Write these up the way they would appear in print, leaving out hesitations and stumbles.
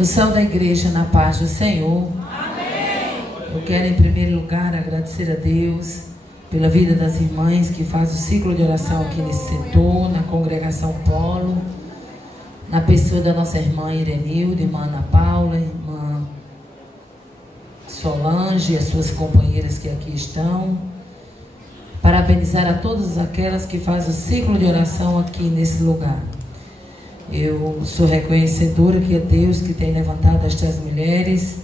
Eu saúdo a igreja na paz do Senhor. Amém. Eu quero em primeiro lugar agradecer a Deus pela vida das irmãs que faz o ciclo de oração aqui nesse setor, na congregação Polo, na pessoa da nossa irmã Irenilda, irmã Ana Paula, irmã Solange e as suas companheiras que aqui estão. Parabenizar a todas aquelas que fazem o ciclo de oração aqui nesse lugar. Eu sou reconhecedora que é Deus que tem levantado estas mulheres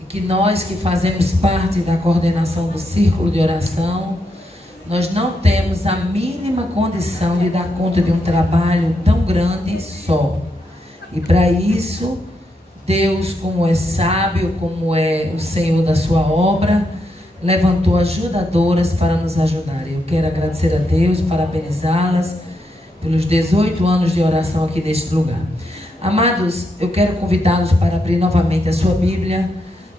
e que nós que fazemos parte da coordenação do círculo de oração, nós não temos a mínima condição de dar conta de um trabalho tão grande só. E para isso, Deus, como é sábio, como é o Senhor da sua obra, levantou ajudadoras para nos ajudar. Eu quero agradecer a Deus, parabenizá-las pelos 18 anos de oração aqui neste lugar. Amados, eu quero convidá-los para abrir novamente a sua Bíblia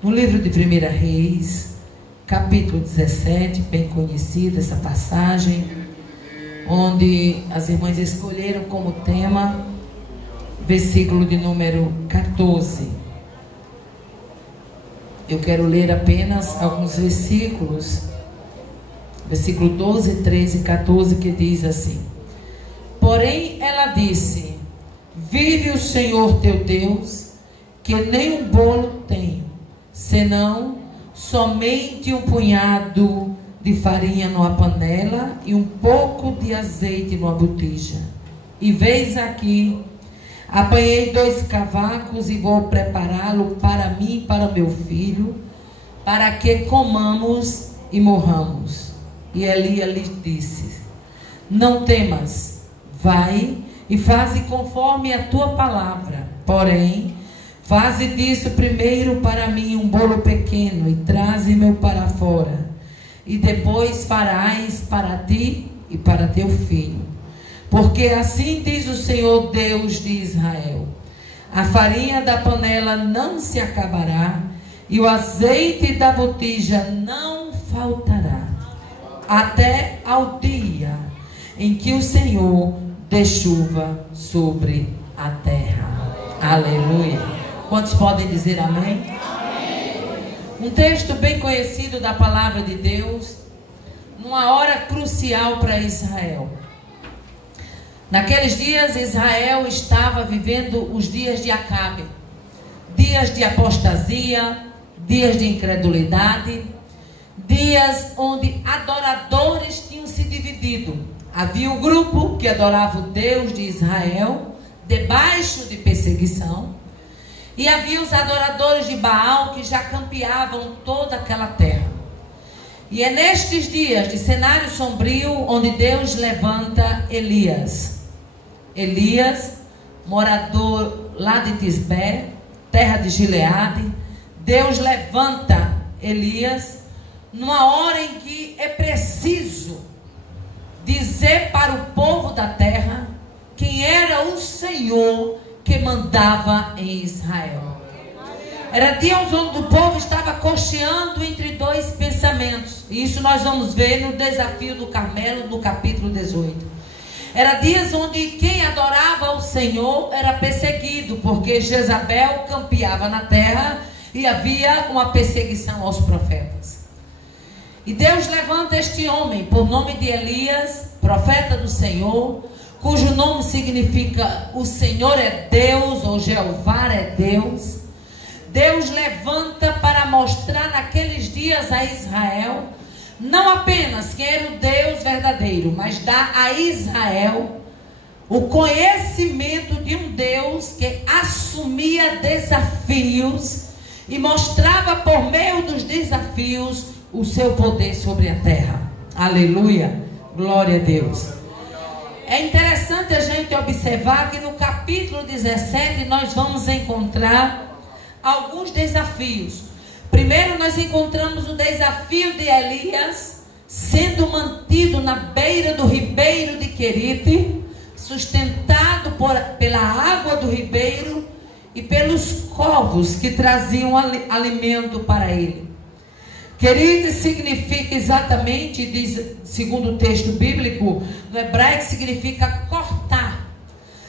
no livro de 1 Reis, capítulo 17, bem conhecida essa passagem, onde as irmãs escolheram como tema versículo de número 14. Eu quero ler apenas alguns versículos, versículo 12, 13 e 14, que diz assim: Porém ela disse: Vive o Senhor teu Deus, que nem um bolo tenho, senão somente um punhado de farinha numa panela e um pouco de azeite numa botija. E veis aqui, apanhei 2 cavacos e vou prepará-lo para mim e para o meu filho, para que comamos e morramos. E Elia lhe disse: Não temas, vai e faze conforme a tua palavra. Porém, faze disso primeiro para mim um bolo pequeno e traze-me para fora. E depois farás para ti e para teu filho. Porque assim diz o Senhor Deus de Israel: a farinha da panela não se acabará e o azeite da botija não faltará, até ao dia em que o Senhor dê chuva sobre a terra. Aleluia. Quantos podem dizer amém? Amém. Um texto bem conhecido da palavra de Deus, numa hora crucial para Israel. Naqueles dias, Israel estava vivendo os dias de Acabe, dias de apostasia, dias de incredulidade, dias onde adoradores tinham se dividido. Havia um grupo que adorava o Deus de Israel, debaixo de perseguição, e havia os adoradores de Baal que já campeavam toda aquela terra. E é nestes dias de cenário sombrio onde Deus levanta Elias. Elias, morador lá de Tisbé, terra de Gileade. Deus levanta Elias numa hora em que é preciso dizer para o povo da terra quem era o Senhor que mandava em Israel. Era dias onde o povo estava cocheando entre 2 pensamentos. E isso nós vamos ver no desafio do Carmelo, no capítulo 18. Era dias onde quem adorava o Senhor era perseguido, porque Jezabel campeava na terra e havia uma perseguição aos profetas. E Deus levanta este homem, por nome de Elias, profeta do Senhor, cujo nome significa o Senhor é Deus, ou Jeová é Deus. Deus levanta para mostrar naqueles dias a Israel, não apenas quem era o Deus verdadeiro, mas dá a Israel o conhecimento de um Deus que assumia desafios e mostrava por meio dos desafios o seu poder sobre a terra. Aleluia, glória a Deus. É interessante a gente observar que no capítulo 17 nós vamos encontrar alguns desafios. Primeiro nós encontramos o desafio de Elias sendo mantido na beira do ribeiro de Querite, sustentado pela água do ribeiro e pelos covos que traziam alimento para ele. Querite significa exatamente, diz, segundo o texto bíblico, no hebraico significa cortar,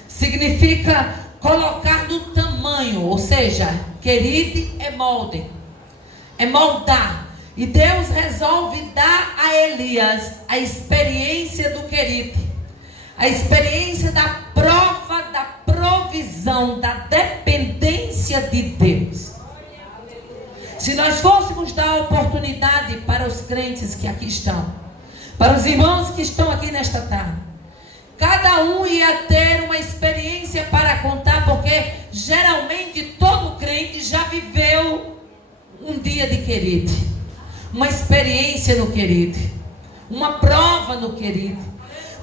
significa colocar do tamanho, ou seja, seja, querite é molde, é moldar. E Deus resolve dar a Elias a experiência do querite, a experiência da prova, da provisão, da dependência de Deus. Se nós fôssemos dar oportunidade para os crentes que aqui estão, para os irmãos que estão aqui nesta tarde, cada um ia ter uma experiência para contar, porque geralmente todo crente já viveu um dia de querite, uma experiência no querite, uma prova no querite.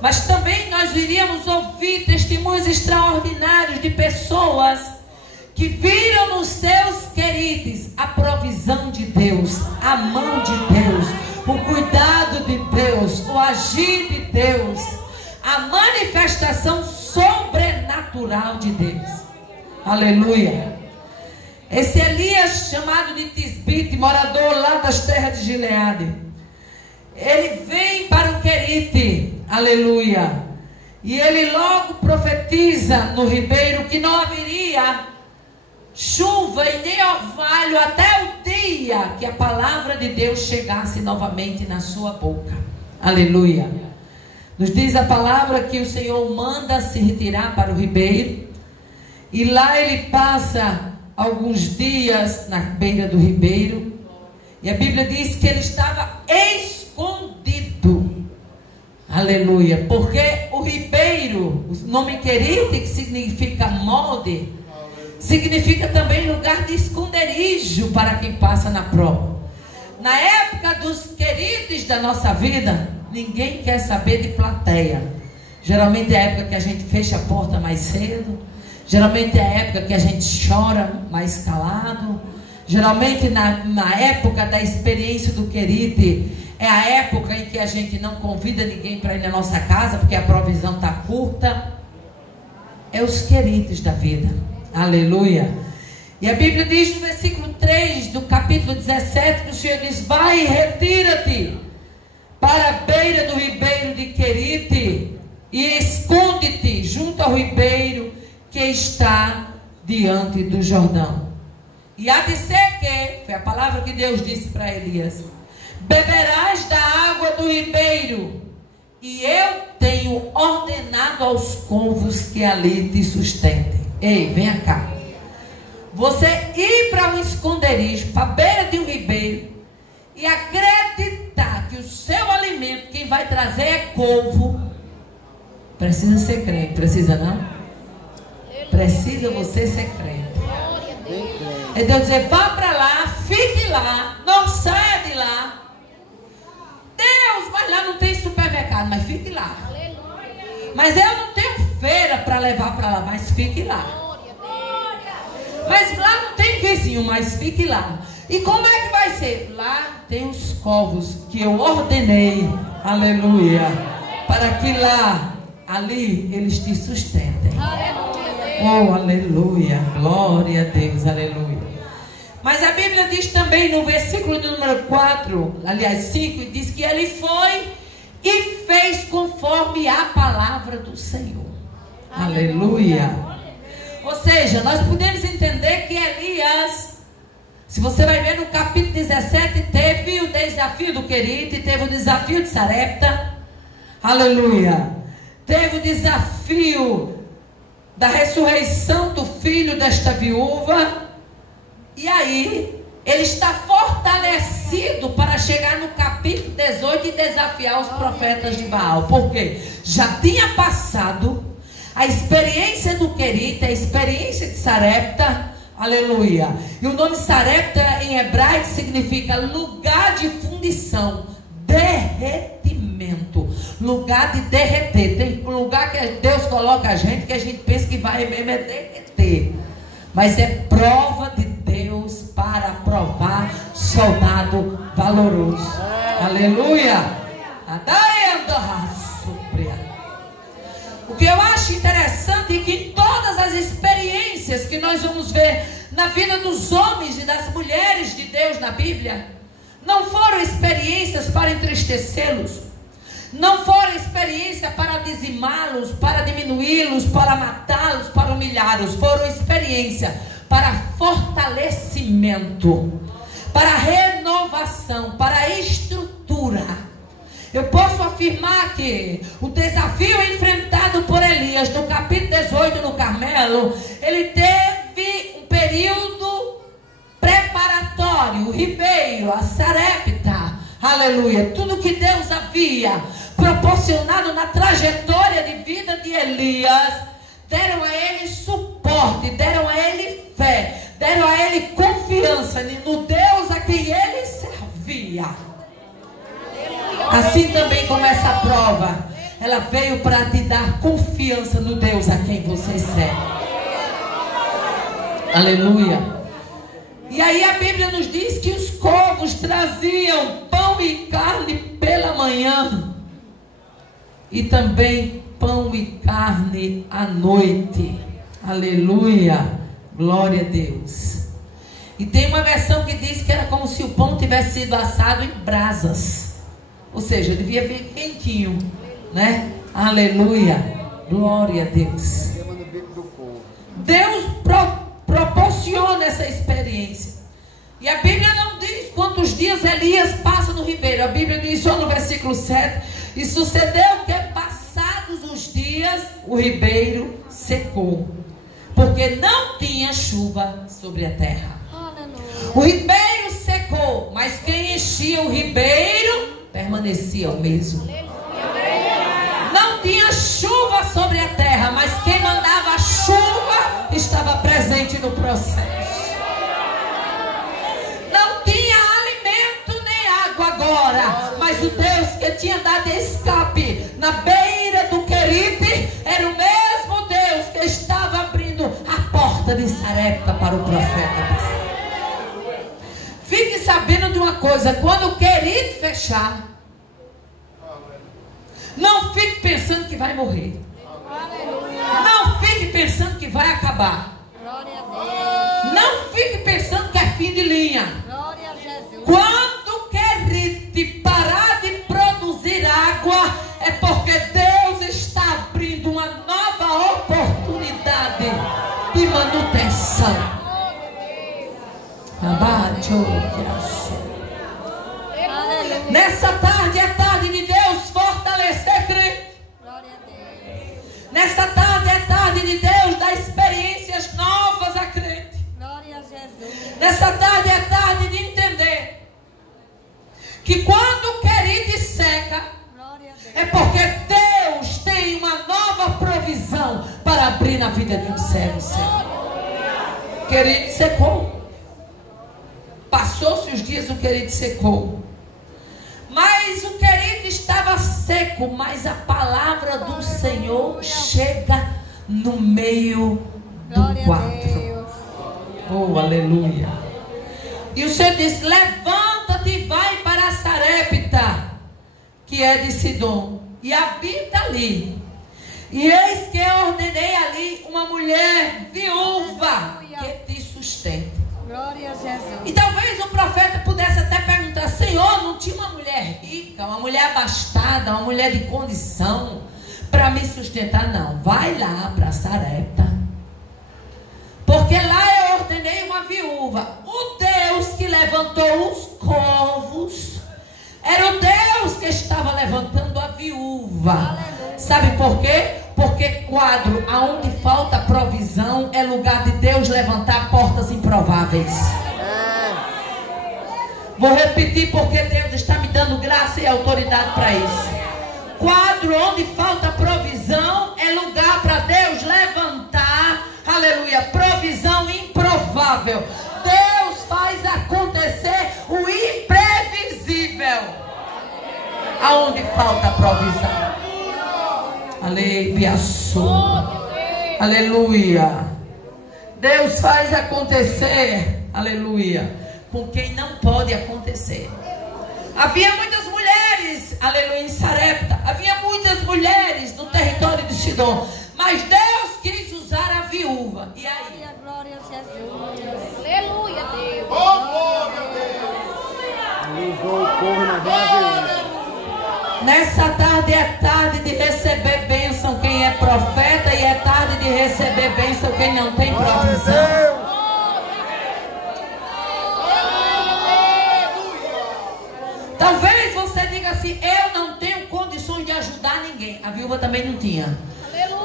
Mas também nós iríamos ouvir testemunhos extraordinários de pessoas que viram nos seus queridos a provisão de Deus, a mão de Deus, o cuidado de Deus, o agir de Deus, a manifestação sobrenatural de Deus. Aleluia. Esse Elias, chamado de Tisbite, morador lá das terras de Gileade, ele vem para o querite, aleluia, e ele logo profetiza no ribeiro que não haveria chuva e nem orvalho até o dia que a palavra de Deus chegasse novamente na sua boca. Aleluia. Nos diz a palavra que o Senhor manda se retirar para o ribeiro, e lá ele passa alguns dias na beira do ribeiro, e a Bíblia diz que ele estava escondido. Aleluia. Porque o ribeiro, o nome querite, que significa molde, significa também lugar de esconderijo para quem passa na prova. Na época dos queridos da nossa vida, ninguém quer saber de plateia. Geralmente é a época que a gente fecha a porta mais cedo. Geralmente é a época que a gente chora mais calado. Geralmente na época da experiência do querite, é a época em que a gente não convida ninguém para ir na nossa casa, porque a provisão está curta. É os queridos da vida. Aleluia. E a Bíblia diz no versículo 3 do capítulo 17, que o Senhor diz: vai e retira-te para a beira do ribeiro de Querite e esconde-te junto ao ribeiro que está diante do Jordão. E há de ser que, foi a palavra que Deus disse para Elias, beberás da água do ribeiro, e eu tenho ordenado aos corvos que ali te sustentem. Ei, venha cá. Você ir para um esconderijo, para a beira de um ribeiro, e acreditar que o seu alimento, quem vai trazer é corvo, precisa ser crente. Precisa não? Precisa você ser crente. É Deus dizer: vá para lá, fique lá, não saia de lá. Deus, mas lá não tem supermercado, mas fique lá. Mas eu não tenho feira para levar para lá, mas fique lá. Mas lá não tem vizinho, mas fique lá. E como é que vai ser? Lá tem os corvos que eu ordenei, aleluia, para que lá, ali, eles te sustentem. Oh, aleluia, glória a Deus, aleluia. Mas a Bíblia diz também no versículo de número 4, aliás 5, diz que ele foi e fez conforme a palavra do Senhor. Aleluia. Ou seja, nós podemos entender que Elias, se você vai ver no capítulo 17, teve o desafio do Querite, teve o desafio de Sarepta, aleluia, teve o desafio da ressurreição do filho desta viúva, e aí ele está fortalecido para chegar no capítulo 18 e desafiar os profetas de Baal, porque já tinha passado a experiência do Querite, a experiência de Sarepta, aleluia. E o nome Sarepta em hebraico significa lugar de fundição, derretimento, lugar de derreter. Tem um lugar que Deus coloca a gente que a gente pensa que vai mesmo é derreter, mas é prova de Deus para provar soldado valoroso. Aleluia. O que eu acho interessante é que em todas as experiências que nós vamos ver na vida dos homens e das mulheres de Deus na Bíblia, não foram experiências para entristecê-los, não foram experiências para dizimá-los, para diminuí-los, para matá-los, para humilhá-los. Foram experiências para fortalecimento, para renovação, para estrutura. Eu posso afirmar que o desafio enfrentado por Elias no capítulo 18 no Carmelo, ele teve um período preparatório, o ribeiro, a Sarepta, aleluia, tudo que Deus havia proporcionado na trajetória de vida de Elias, deram a ele suporte, deram a ele fé, deram a ele confiança no Deus a quem ele servia. Assim também como essa prova, ela veio para te dar confiança no Deus a quem você serve. Aleluia. E aí a Bíblia nos diz que os corvos traziam pão e carne pela manhã, e também pão e carne à noite. Aleluia. Glória a Deus. E tem uma versão que diz que era como se o pão tivesse sido assado em brasas. Ou seja, devia vir quentinho, né? Aleluia. Glória a Deus. Deus proporciona essa experiência. E a Bíblia não diz quantos dias Elias passa no ribeiro. A Bíblia diz só no versículo 7. E sucedeu que passados os dias o ribeiro secou, porque não tinha chuva sobre a terra. O ribeiro secou, mas quem enchia o ribeiro permanecia o mesmo. Não tinha chuva sobre a terra, mas quem mandava a chuva estava presente no processo. Não tinha alimento nem água agora, mas o Deus que tinha dado escape na beira do Querite era o mesmo Deus que estava abrindo a porta de Sarepta para o profeta. Fique sabendo de uma coisa: quando o Querite fechar, não fique pensando que vai morrer. Não fique pensando que vai acabar. Não fique pensando que é fim de linha. Quando o Querite parar de produzir água, é porque Deus está abrindo uma nova oportunidade de manutenção. Nessa tarde é tarde de Deus fortalecer crente. Nessa tarde é tarde de Deus dar experiências novas a crente. Nessa tarde é tarde de entender que quando o Querite seca, é porque Deus tem uma nova provisão para abrir na vida de um servo seu. Querite secou. Passou-se os dias, o Querite secou. Mas o Querite estava seco, mas a palavra do Senhor chega no meio do quadro. Oh, aleluia. E o Senhor disse: levanta-te e vai para Sarepta, que é de Sidom, e habita ali. E eis que eu ordenei ali uma mulher viúva que te sustente. Glória a Jesus. E talvez o profeta pudesse até perguntar: Senhor, não tinha uma mulher rica, uma mulher abastada, uma mulher de condição para me sustentar? Não, vai lá para Sarepta, porque lá eu ordenei uma viúva. O Deus que levantou os corvos era o Deus que estava levantando a viúva. Aleluia. Sabe por quê? Porque quadro aonde falta provisão é lugar de Deus levantar portas improváveis. Vou repetir, porque Deus está me dando graça e autoridade para isso. Quadro onde falta provisão é lugar para Deus levantar, aleluia, provisão improvável. Deus faz acontecer o imprevisível aonde falta provisão. Aleluia. Aleluia. Deus faz acontecer, aleluia, com quem não pode acontecer. Havia muitas mulheres, aleluia, em Sarepta. Havia muitas mulheres no território de Sidom, mas Deus quis usar a viúva. E aí? Glória a Jesus. Aleluia, Deus. Glória a Deus. Usou o corvo na viúva. Nessa tarde é tarde de receber bênção quem é profeta, e é tarde de receber bênção quem não tem provisão. também não tinha.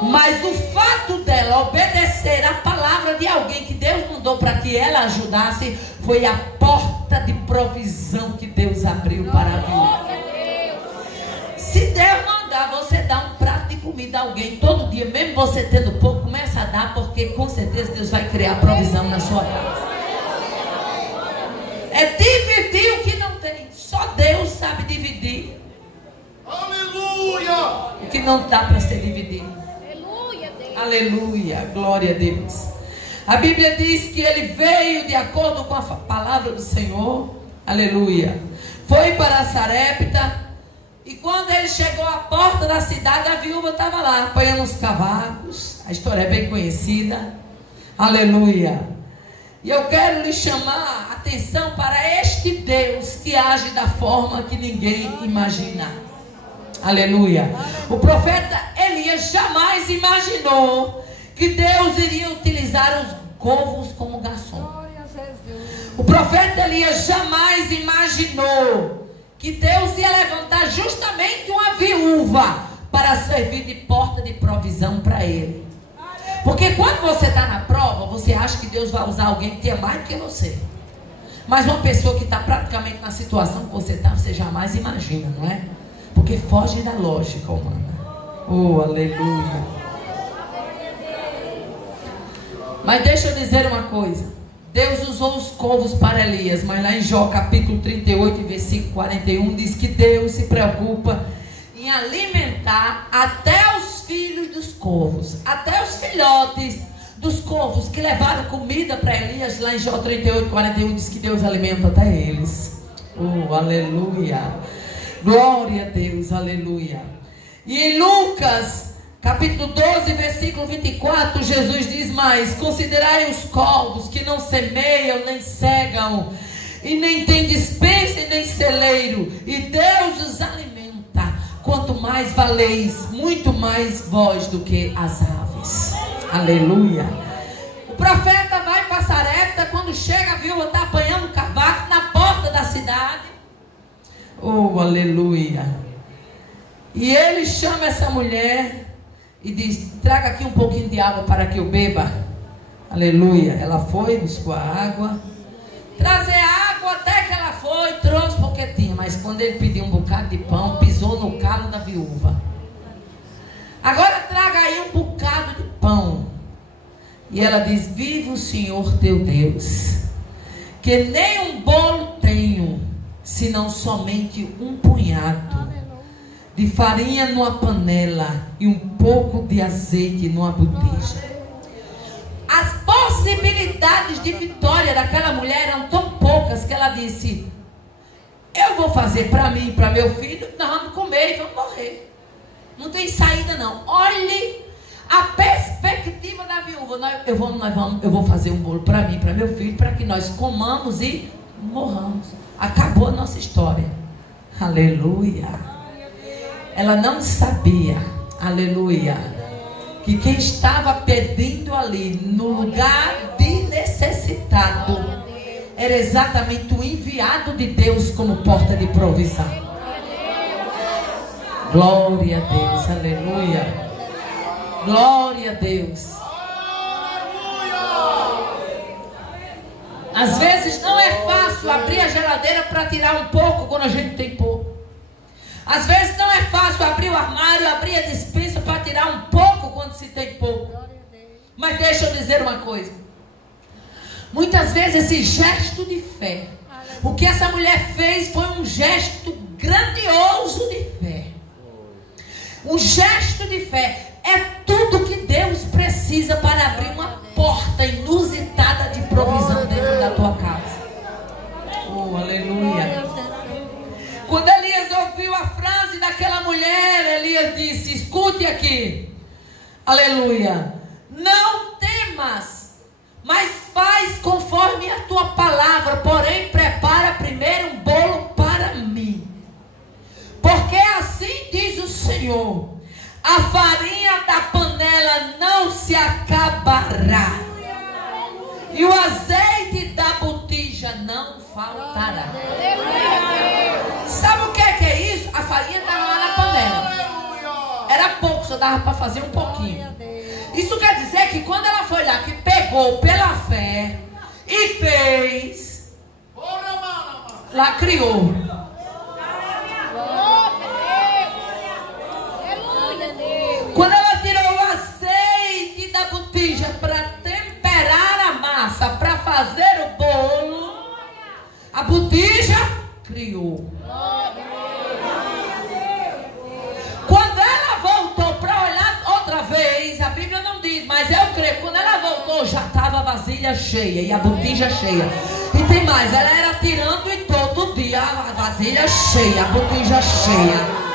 Mas o fato dela obedecer a palavra de alguém que Deus mandou para que ela ajudasse, foi a porta de provisão que Deus abriu para a viúva. Se Deus mandar você dar um prato de comida a alguém todo dia, mesmo você tendo pouco, começa a dar, porque com certeza Deus vai criar provisão na sua casa. É dividir o que não tem. Só Deus sabe dividir. Aleluia! O que não dá para ser dividido. Aleluia, glória a Deus. A Bíblia diz que ele veio de acordo com a palavra do Senhor. Aleluia. Foi para Sarepta. E quando ele chegou à porta da cidade, a viúva estava lá, apanhando os cavalos. A história é bem conhecida. Aleluia. E eu quero lhe chamar a atenção para este Deus que age da forma que ninguém imagina. Aleluia. O profeta Elias jamais imaginou que Deus iria utilizar os corvos como garçom. O profeta Elias jamais imaginou que Deus ia levantar justamente uma viúva para servir de porta de provisão para ele. Porque quando você está na prova, você acha que Deus vai usar alguém que é mais do que você. Mas uma pessoa que está praticamente na situação que você está, você jamais imagina, não é? Porque foge da lógica humana. Oh, aleluia. Mas deixa eu dizer uma coisa. Deus usou os corvos para Elias. Mas lá em Jó capítulo 38, versículo 41, diz que Deus se preocupa em alimentar até os filhos dos corvos. Até os filhotes dos corvos que levaram comida para Elias. Lá em Jó 38, 41 diz que Deus alimenta até eles. Oh, aleluia. Glória a Deus, aleluia. E em Lucas, capítulo 12, versículo 24, Jesus diz mais: considerai os corvos que não semeiam, nem cegam, e nem tem despensa e nem celeiro, e Deus os alimenta. Quanto mais valeis, muito mais vós do que as aves. Aleluia. O profeta vai para Sarepta. Quando chega, a viúva está apanhando um cavaco na porta da cidade. Oh, aleluia. E ele chama essa mulher e diz: traga aqui um pouquinho de água para que eu beba. Aleluia. Ela foi, buscou a água. Trazer água, até que ela foi, trouxe porque tinha. Mas quando ele pediu um bocado de pão, pisou no calo da viúva. Agora traga aí um bocado de pão. E ela diz: viva o Senhor teu Deus, que nem um bolo tenho, senão somente um punhado de farinha numa panela e um pouco de azeite numa botija. As possibilidades de vitória daquela mulher eram tão poucas que ela disse: eu vou fazer para mim e para meu filho, nós vamos comer e vamos morrer. Não tem saída não. Olhe a perspectiva da viúva. Eu vou fazer um bolo para mim e para meu filho, para que nós comamos e morramos. Acabou a nossa história. Aleluia. Ela não sabia, aleluia, que quem estava pedindo ali no lugar de necessitado era exatamente o enviado de Deus como porta de provisão. Glória a Deus, aleluia. Glória a Deus. Às vezes não é fácil abrir a geladeira para tirar um pouco quando a gente tem pouco. Às vezes não é fácil abrir o armário, abrir a despensa para tirar um pouco quando se tem pouco. Mas deixa eu dizer uma coisa. Muitas vezes esse gesto de fé, o que essa mulher fez foi um gesto grandioso de fé. Um gesto de fé é tudo que Deus precisa para abrir uma porta inusitada de provisão dentro da tua casa. Oh, aleluia. Quando Elias ouviu a frase daquela mulher, Elias disse: escute aqui, aleluia, não temas, mas faz conforme a tua palavra, porém prepara primeiro um bolo para mim, porque assim diz o Senhor: a farinha da panela não se acabará, e o azeite da botija não faltará. Sabe o que é isso? A farinha estava lá na panela. Era era pouco, só dava para fazer um pouquinho. Isso quer dizer que quando ela foi lá, que pegou pela fé e fez, lá criou. Quando ela tirou o azeite da botija para temperar a massa, para fazer o bolo, a botija criou. Quando ela voltou para olhar outra vez, a Bíblia não diz, mas eu creio, quando ela voltou já estava a vasilha cheia e a botija cheia. E tem mais, ela era tirando e todo dia a vasilha cheia, a botija cheia.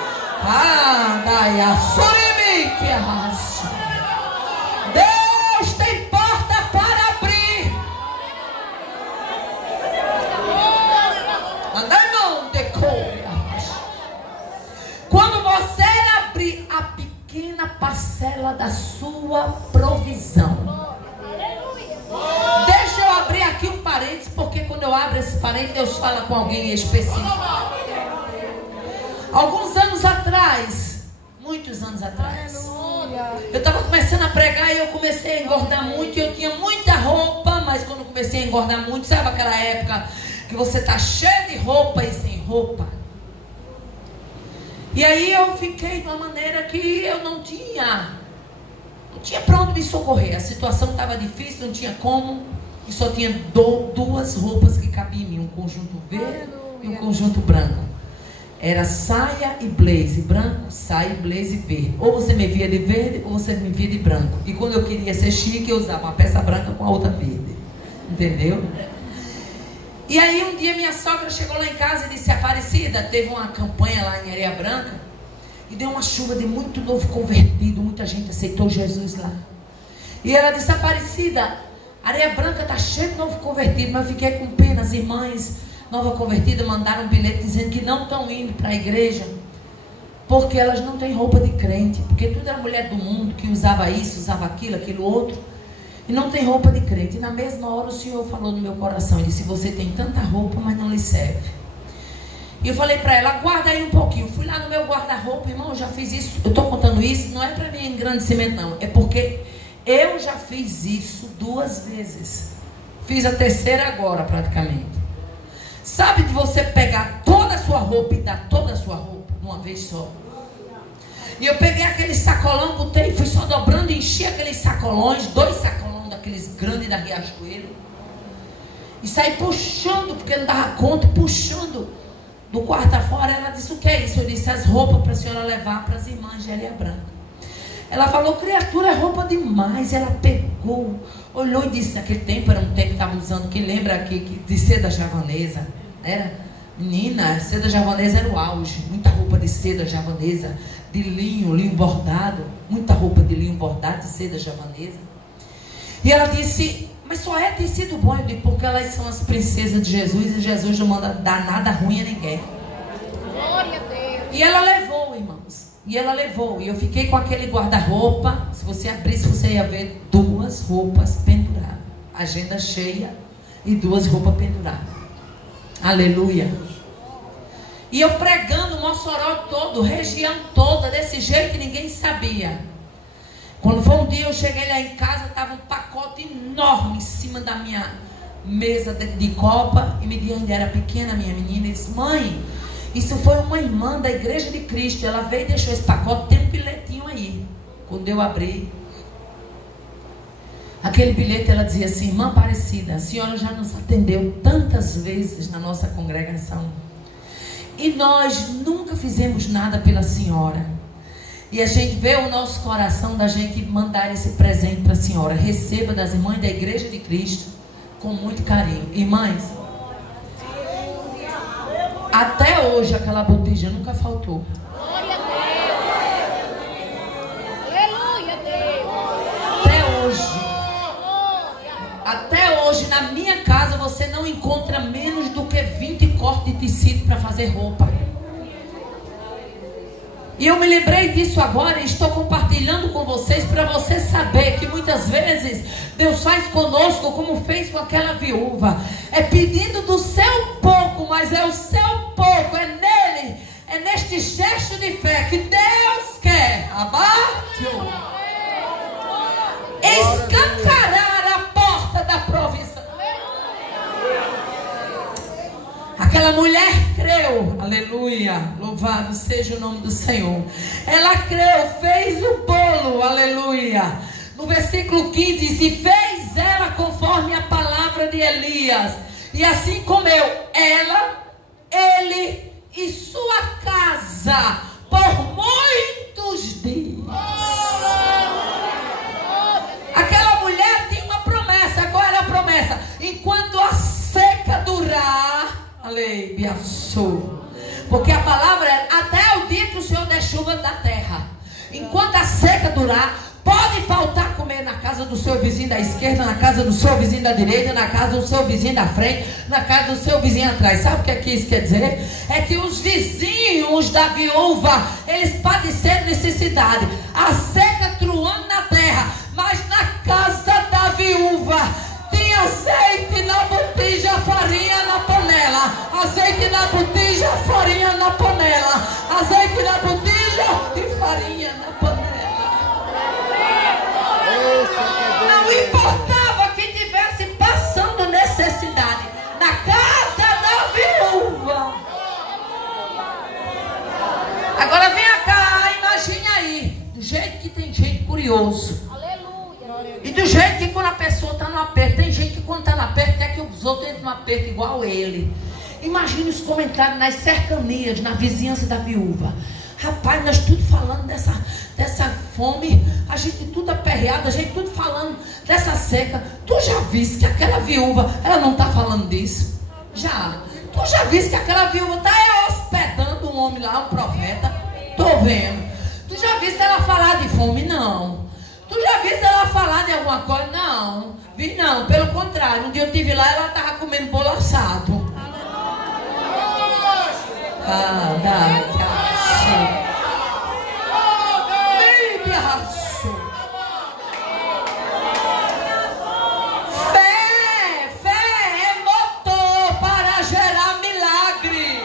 Ah, daí a sorimi que arrasa. Deus tem porta para abrir. Quando você abrir a pequena parcela da sua provisão. Deixa eu abrir aqui um parênteses, porque quando eu abro esse parênteses, Deus fala com alguém específico. Alguns anos atrás, muitos anos atrás, eu estava começando a pregar e eu comecei a engordar muito. E eu tinha muita roupa, mas quando comecei a engordar muito, sabe aquela época que você está cheio de roupa e sem roupa? E aí eu fiquei de uma maneira que eu não tinha para onde me socorrer. A situação estava difícil, não tinha como. E só tinha duas roupas que cabiam em mim, um conjunto verde e um conjunto branco. Era saia e blaze branco, saia e blaze verde. Ou você me via de verde ou você me via de branco. E quando eu queria ser chique, eu usava uma peça branca com a outra verde. Entendeu? E aí um dia minha sogra chegou lá em casa e disse: Aparecida, teve uma campanha lá em Areia Branca e deu uma chuva de muito novo convertido. Muita gente aceitou Jesus lá. E ela disse: Aparecida, Areia Branca está cheia de novo convertido. Mas eu fiquei com pena. As irmãs nova convertida mandaram um bilhete dizendo que não estão indo para a igreja porque elas não têm roupa de crente, porque tudo era mulher do mundo que usava isso, usava aquilo, aquilo outro, e não tem roupa de crente. E na mesma hora o Senhor falou no meu coração e disse: você tem tanta roupa, mas não lhe serve. E eu falei para ela: guarda aí um pouquinho. Fui lá no meu guarda-roupa, irmão, eu já fiz isso. Eu estou contando isso, não é para mim engrandecimento não, é porque eu já fiz isso 2 vezes. Fiz a terceira agora praticamente. Sabe de você pegar toda a sua roupa e dar toda a sua roupa de uma vez só? E eu peguei aquele sacolão, botei, fui só dobrando e enchi aqueles sacolões, 2 sacolões daqueles grandes da Riachuelo. E saí puxando, porque não dava conta, puxando do quarto afora. Ela disse: o que é isso? Eu disse: as roupas para a senhora levar para as irmãs de Areia Branca. Ela falou: criatura, é roupa demais. Ela pegou, olhou e disse: naquele tempo, era um tempo que estava usando, quem lembra aqui, de seda javanesa, era? Menina, seda javanesa era o auge. Muita roupa de seda javanesa, de linho bordado, muita roupa de linho bordado, de seda javanesa. E ela disse: mas só é tecido bom. Eu digo: porque elas são as princesas de Jesus e Jesus não manda dar nada ruim a ninguém. Glória a Deus. E ela levou, irmãos. E ela levou, e eu fiquei com aquele guarda-roupa. Se você abrisse, você ia ver 2 roupas penduradas, agenda cheia e 2 roupas penduradas. Aleluia. E eu pregando Mossoró todo, região toda, desse jeito que ninguém sabia. Quando foi um dia, eu cheguei lá em casa, estava um pacote enorme em cima da minha mesa de copa, e Miriam ainda era pequena, minha menina, e disse: mãe, isso foi uma irmã da Igreja de Cristo. Ela veio e deixou esse pacote, tem um bilhetinho aí. Quando eu abri aquele bilhete, ela dizia assim: irmã Aparecida, a senhora já nos atendeu tantas vezes na nossa congregação e nós nunca fizemos nada pela senhora. E a gente vê o nosso coração da gente mandar esse presente para a senhora. Receba das irmãs da Igreja de Cristo com muito carinho. Irmãs, até hoje aquela botija nunca faltou. Glória a Deus. Aleluia, Deus. Até hoje na minha casa você não encontra menos do que 20 cortes de tecido para fazer roupa. E eu me lembrei disso agora e estou compartilhando com vocês para você saber que muitas vezes Deus faz conosco como fez com aquela viúva. É pedindo do seu pouco, mas é o seu pouco, é nele, é neste gesto de fé que Deus quer. Aquela mulher creu, aleluia, louvado seja o nome do Senhor. Ela creu, fez o bolo, aleluia. No versículo 15 diz: e fez ela conforme a palavra de Elias, e assim comeu ela, ele e sua casa por muitos dias. Aquela mulher tinha uma promessa. Qual era a promessa? Enquanto a seca durar, aleluia, porque a palavra é até o dia que o Senhor der chuva da terra. Enquanto a seca durar, pode faltar comer na casa do seu vizinho da esquerda, na casa do seu vizinho da direita, na casa do seu vizinho da frente, na casa do seu vizinho atrás. Sabe o que é que isso quer dizer? É que os vizinhos da viúva, eles padeceram necessidade. A seca truando na terra, mas na casa da viúva tinha azeite na botija, farinha na panela. Azeite na botija, farinha na panela. Azeite na botija e farinha na panela. Não importava que estivesse passando necessidade, na casa da viúva. Agora venha cá, imagine aí, do jeito que tem gente curioso. E do jeito que quando a pessoa está no aperto, tem gente que quando está no aperto quer que os outros entrem no aperto igual ele. Imagine os comentários nas cercanias, na vizinhança da viúva. Rapaz, nós tudo falando dessa fome, a gente tudo aperreado, a gente tudo falando dessa seca. Tu já viste que aquela viúva, ela não está falando disso? Já. Tu já viste que aquela viúva está hospedando um homem lá, um profeta? Tô vendo. Tu já viste ela falar de fome? Não. Tu já viste ela falar de alguma coisa? Não. Vi não, pelo contrário. Um dia eu estive lá e ela estava comendo bolo assado. Fé é motor para gerar milagre.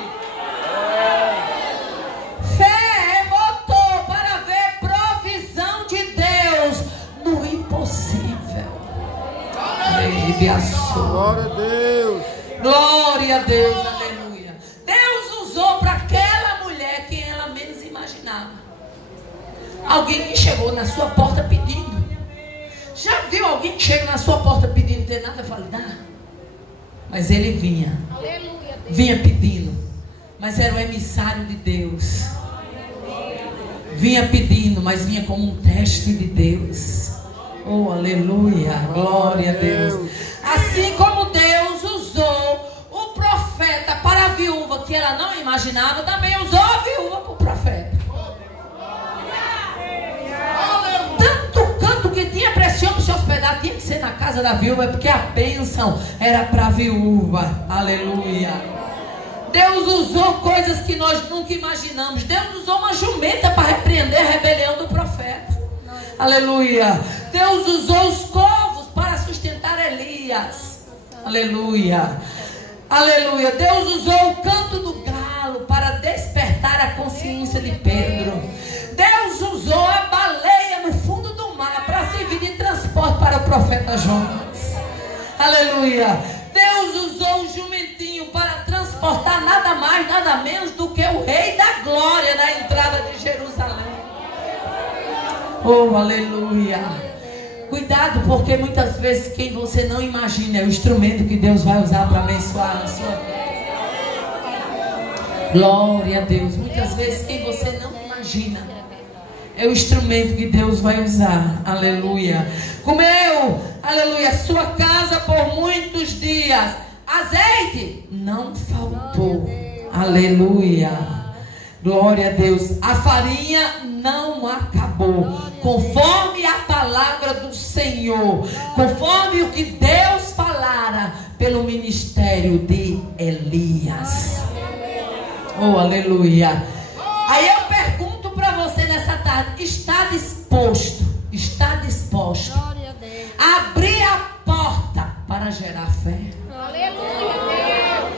Fé é motor para ver provisão de Deus no impossível. Glória a Deus. Glória a Deus, aleluia. Deus usou para aquela mulher quem ela menos imaginava. Alguém que chegou na sua porta pedindo. Já viu alguém que chega na sua porta pedindo e tem nada para lhe dar? Mas ele vinha. Vinha pedindo. Mas era o emissário de Deus. Vinha pedindo, mas vinha como um teste de Deus. Oh, aleluia. Glória a Deus. Assim como Deus usou o profeta para a viúva que ela não imaginava, também usou a viúva para o profeta. Tanto que tinha pressão para se hospedar, tinha que ser na casa da viúva, porque a bênção era para a viúva. Aleluia. Deus usou coisas que nós nunca imaginamos. Deus usou uma jumenta para repreender a rebelião do profeta. Aleluia. Deus usou os corvos para sustentar Elias. Aleluia. Aleluia. Deus usou o canto do galo para despertar a consciência de Pedro. Deus usou a baleia no fundo do mar para servir de transporte para o profeta Jonas. Aleluia. Deus usou o jumentinho para transportar nada mais, nada menos do que o rei da glória na entrada de Jerusalém. Oh, aleluia. Cuidado, porque muitas vezes quem você não imagina é o instrumento que Deus vai usar para abençoar a sua vida. Glória a Deus. Muitas vezes quem você não imagina é o instrumento que Deus vai usar. Aleluia. Comeu, aleluia, sua casa por muitos dias. Azeite não faltou. Aleluia. Glória a Deus. A farinha não acabou. Conforme a palavra do Senhor. Conforme o que Deus falara pelo ministério de Elias. Oh, aleluia. Aí eu pergunto para você nessa tarde: está disposto? Está disposto a abrir a porta para gerar fé? Aleluia, Deus.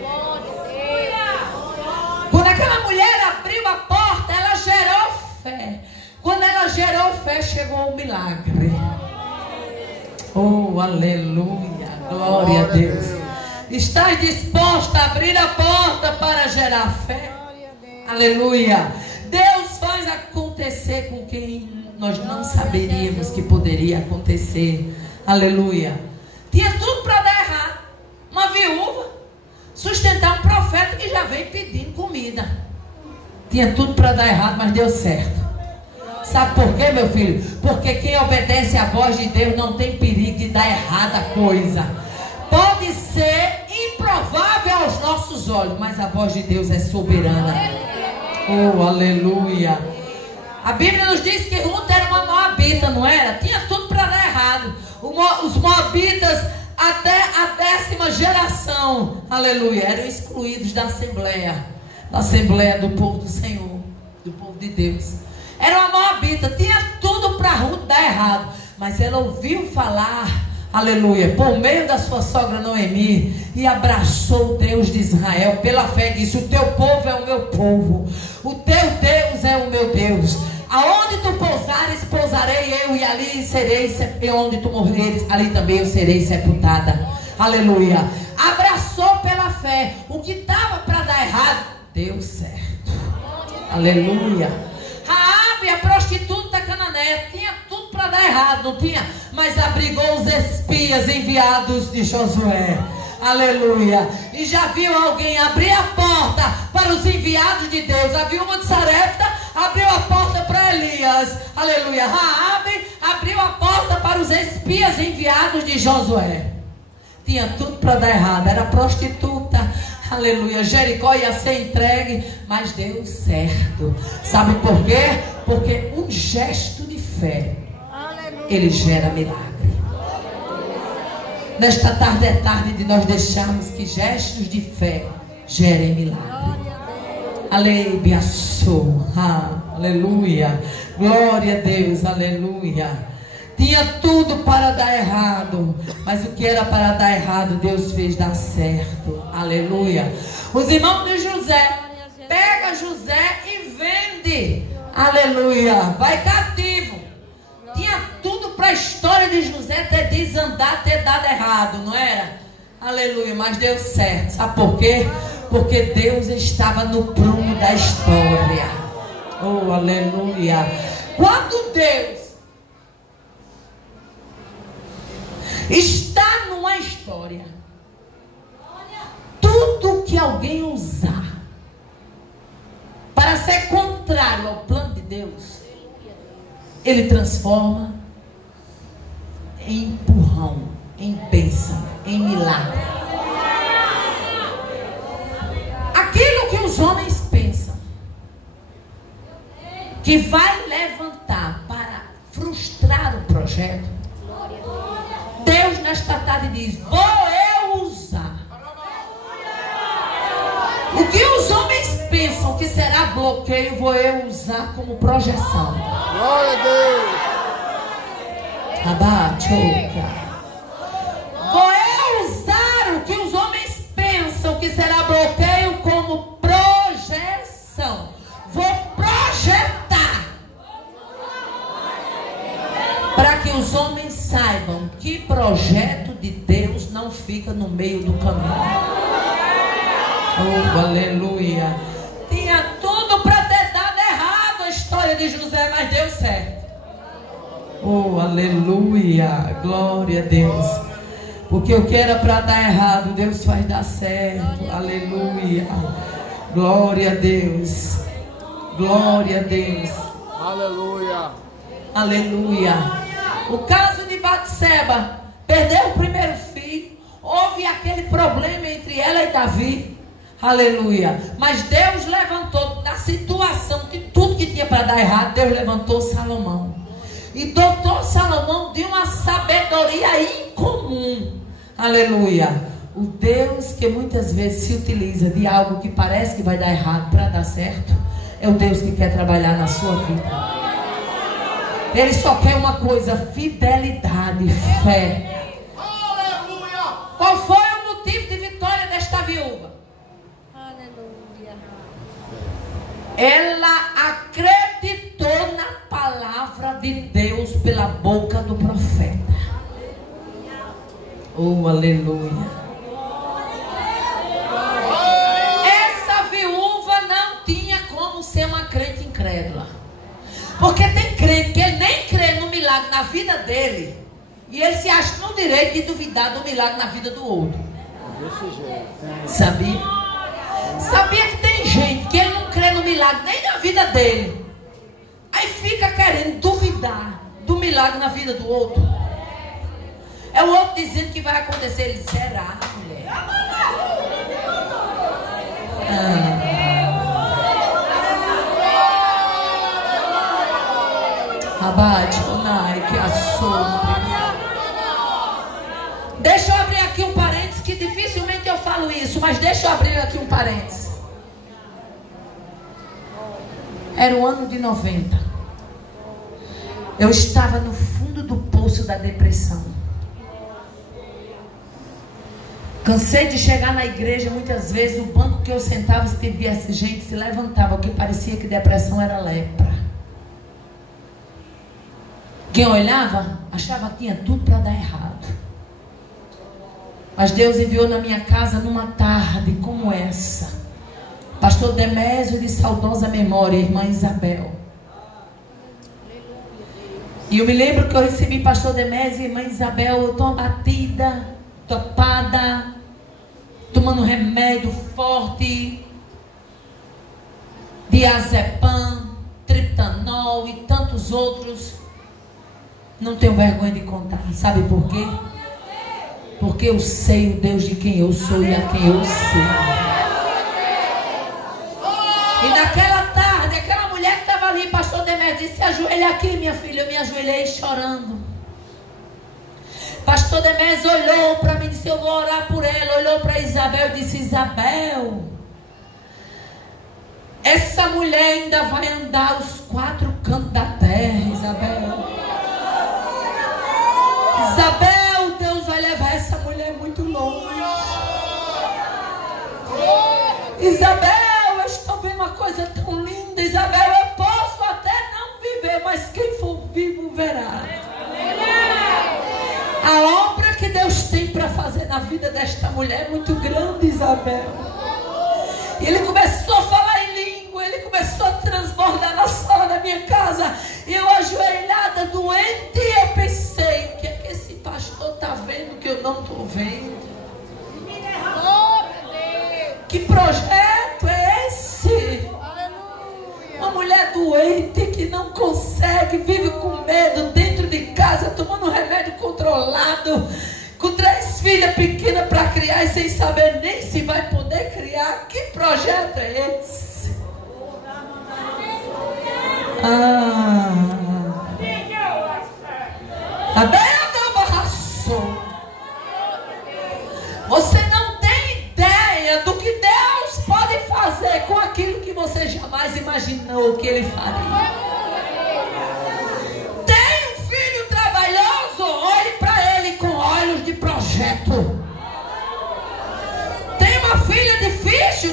Glória a Deus. Quando aquela mulher abriu a porta, ela gerou fé. Quando ela gerou fé, chegou o milagre. Oh, aleluia. Glória a Deus. Estás disposta a abrir a porta para gerar fé? Aleluia. Deus faz acontecer com quem nós não saberíamos que poderia acontecer. Aleluia. Tinha tudo para dar errado. Uma viúva sustentar um profeta que já veio pedindo comida. Tinha tudo para dar errado, mas deu certo. Sabe por quê, meu filho? Porque quem obedece à voz de Deus não tem perigo de dar errada a coisa. Pode ser improvável aos nossos olhos, mas a voz de Deus é soberana. Oh, aleluia. A Bíblia nos diz que Ruth era uma moabita, não era? Tinha tudo para dar errado. Os moabitas, até a 10ª geração, aleluia, eram excluídos da Assembleia do povo do Senhor, do povo de Deus. Era uma moabita, tinha tudo para Ruth dar errado, mas ela ouviu falar, aleluia, por meio da sua sogra Noemi, e abraçou o Deus de Israel pela fé. Disse: o teu povo é o meu povo, o teu Deus é o meu Deus. Aonde tu pousares, pousarei eu, e ali serei, e onde tu morreres, ali também eu serei sepultada. Aleluia. Abraçou pela fé. O que estava para dar errado deu certo. Aleluia. Raabe, a prostituta cananeia, tinha tudo para dar errado, não tinha? Mas abrigou os espias enviados de Josué. Aleluia. E já viu alguém abrir a porta para os enviados de Deus? A viúva de Sarepta abriu a porta para Elias. Aleluia. Raabe abriu a porta para os espias enviados de Josué. Tinha tudo para dar errado. Era prostituta. Aleluia. Jericó ia ser entregue, mas deu certo. Sabe por quê? Porque um gesto de fé, ele gera milagre. Nesta tarde é tarde de nós deixarmos que gestos de fé gerem milagre. Aleluia. Aleluia. Glória a Deus. Aleluia. Tinha tudo para dar errado, mas o que era para dar errado, Deus fez dar certo. Aleluia. Os irmãos de José pega José e vende. Aleluia. Vai cativo. Tinha tudo para a história de José ter desandado, ter dado errado, não era? Aleluia, mas deu certo. Sabe por quê? Porque Deus estava no prumo da história. Oh, aleluia. Quando Deus está numa história, tudo que alguém usar para ser contrário ao plano de Deus, ele transforma em empurrão, em bênção, em milagre. Aquilo que os homens pensam que vai levantar para frustrar o projeto, Deus nesta tarde diz: vou eu usar. O que os homens pensam que será bloqueio, vou eu usar como projeção. Glória a Deus. Vou eu usar o que os homens pensam que será bloqueio como projeção. Vou projetar para que os homens saibam que projeto de Deus não fica no meio do caminho. Oh, aleluia. Tinha tudo para ter dado errado a história de José, mas deu certo. Oh, aleluia. Glória a Deus. Porque o que era para dar errado, Deus faz dar certo. Aleluia. Glória a Deus. Glória a Deus. Aleluia. Aleluia. O caso de Batseba, perdeu o primeiro filho. Houve aquele problema entre ela e Davi. Aleluia. Mas Deus levantou da situação de tudo que tinha para dar errado. Deus levantou Salomão. E dotou Salomão de uma sabedoria incomum. Aleluia. O Deus que muitas vezes se utiliza de algo que parece que vai dar errado para dar certo, é o Deus que quer trabalhar na sua vida. Ele só quer uma coisa: fidelidade, fé. Aleluia. Qual foi o motivo de vitória desta viúva? Ela acreditou na palavra de Deus pela boca do profeta. Oh, aleluia. Porque tem crente que ele nem crê no milagre na vida dele. E ele se acha no direito de duvidar do milagre na vida do outro. Sabia? Sabia que tem gente que ele não crê no milagre nem na vida dele. Aí fica querendo duvidar do milagre na vida do outro. É o outro dizendo que vai acontecer. Ele, será, mulher? Abate, Onai, que assunto. Deixa eu abrir aqui um parênteses, que dificilmente eu falo isso, mas deixa eu abrir aqui um parênteses. Era o ano de 90. Eu estava no fundo do poço da depressão. Cansei de chegar na igreja, muitas vezes o banco que eu sentava, se tivesse gente, se levantava, porque parecia que depressão era lepra. Quem olhava, achava que tinha tudo para dar errado. Mas Deus enviou na minha casa, numa tarde como essa, pastor Demésio de saudosa memória, irmã Isabel. E eu me lembro que eu recebi pastor Demésio e irmã Isabel, eu estou abatida, topada, tomando remédio forte, diazepam, triptanol e tantos outros. Não tenho vergonha de contar. Sabe por quê? Porque eu sei o Deus de quem eu sou e a quem eu sou. E naquela tarde, aquela mulher que estava ali, pastor Demétrio, disse: ajoelha aqui, minha filha. Eu me ajoelhei chorando. Pastor Demétrio olhou para mim e disse: eu vou orar por ela. Olhou para Isabel e disse: Isabel, essa mulher ainda vai andar os 4 cantos da terra, Isabel. Isabel, Deus vai levar essa mulher muito longe. Isabel, eu estou vendo uma coisa tão linda. Isabel, eu posso até não viver, mas quem for vivo verá. A obra que Deus tem para fazer na vida desta mulher é muito grande, Isabel. E ele começou a falar em língua, ele começou a transbordar na sala da minha casa. E eu ajoelhada, doente, eu pensei: o que é que esse pastor está vendo que eu não estou vendo? Que projeto é esse? Uma mulher doente que não consegue, vive com medo dentro de casa, tomando um remédio controlado, com 3 filhas pequenas para criar e sem saber nem se vai poder criar. Que projeto é esse? Você não tem ideia do que Deus pode fazer com aquilo que você jamais imaginou que Ele faria. Tem um filho trabalhoso, olhe para ele com olhos de projeto. Tem uma filha difícil,